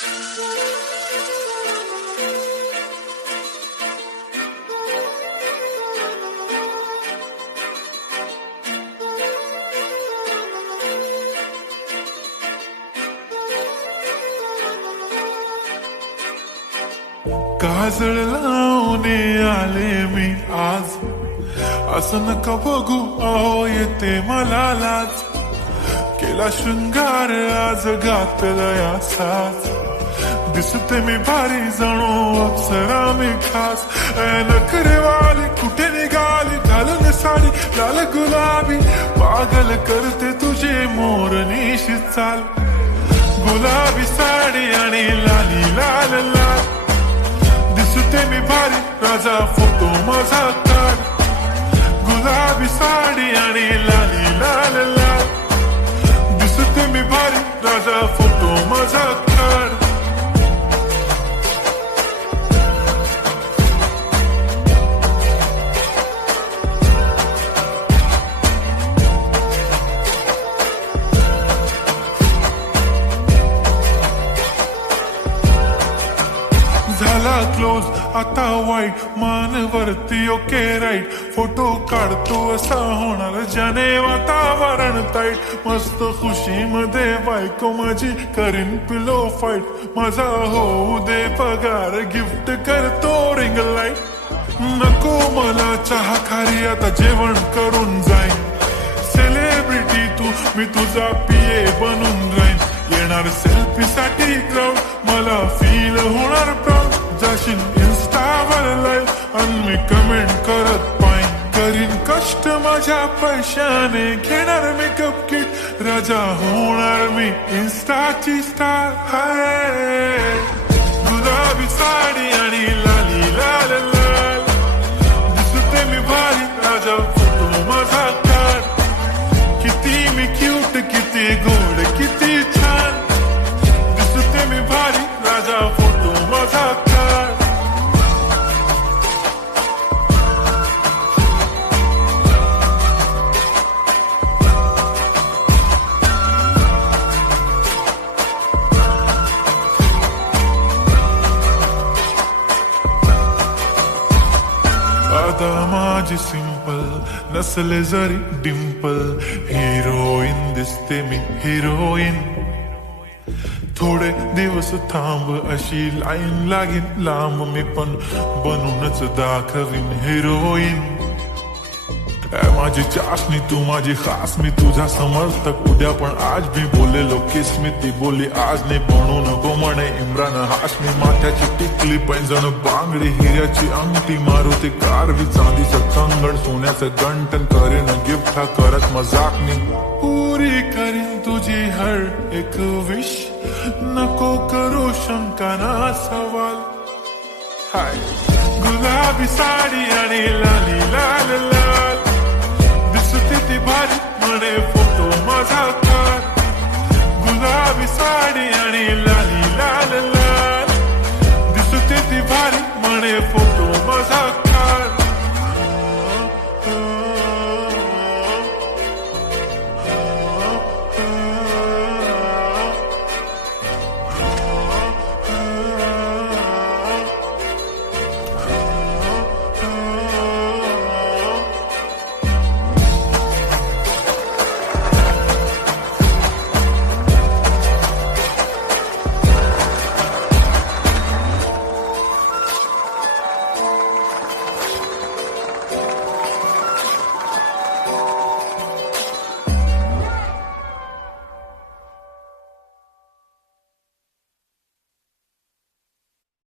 काजळ लावून आले मी आज, असं नका बघू अहो येते मला लाज. केला शृंगार आज घातला साज, दिसते मी भारी जणू अप्सरा मी खास. नखरेवाली कुठे निघाली घालून साडी लाल गुलाबी, पागल करते तुझे मोरनीशी चाल. गुलाबी साडी आणि लाली लाल लाल, दिसते मी भारी राजा फोटो माझा काढ. गुलाबी साडी आणि लाली लाल लाल, दिसते मी भारी राजा फोटो माझा काढ. झाला क्लोज आता वाईट, मान वरती ओके राईट. फोटो काढतो असा होणार ज्याने वातावरण ताईट. मस्त खुशी मध्ये बायको माझी करीन पिलो फाईट. माझा होऊ दे पगार गिफ्ट करतो रिंग लाईट. नको मला चहा खारी आता जेवण करून जाईन. सेलिब्रिटी तू मी तुझा पिये बनून राहीन. येणार सेल्फी साठी क्राऊड मला फील होणार प्राऊड. जाशील इन्स्टावर लाईव्ह आणि मी कमेंट करत पाईन. करीन कष्ट माझ्या पैशाने घेणार मेकअप किट. राजा होणार मी इन्स्टाची स्टार. हाय गुलाबी साडी आणि लाली लाल लाल, दिसते मी भारी राजा फोटो माझा काढ. किती मी क्यूट किती गोड किती छान, दिसते मी भारी राजा फोटो माझा काढ. आता माझी सिंपल नसले जरी डिंपल, हिरोईन दिसते मी हिरोईन. थोडे दिवस थांब अशी लाईन लागीन लांब, मी पण बनूनच दाखवीन हिरोईन. माझी चाशनी तू माझी खास, मी तुझा समर्थक उद्या पण आज मी बोलेलो किस मी. ती बोली आज नाही बनू नको म्हणे इम्रान हाशमी. माथ्याची टिकली पैंजण बांगडी हिऱ्याची अंगठी, मारुती कारवी चांदीचं कंगण सोन्याचं गंटन. करीन गिफ्ट हा करत मजाक मी. पुरी करीन तुझी हर एक विश, नको करू शंका ना सवाल. हाय गुलाबी साडी आणि लाली लाल लाल, दिसते ती भारी म्हणे फोटो माझा काढ. गुलाबी साडी आणि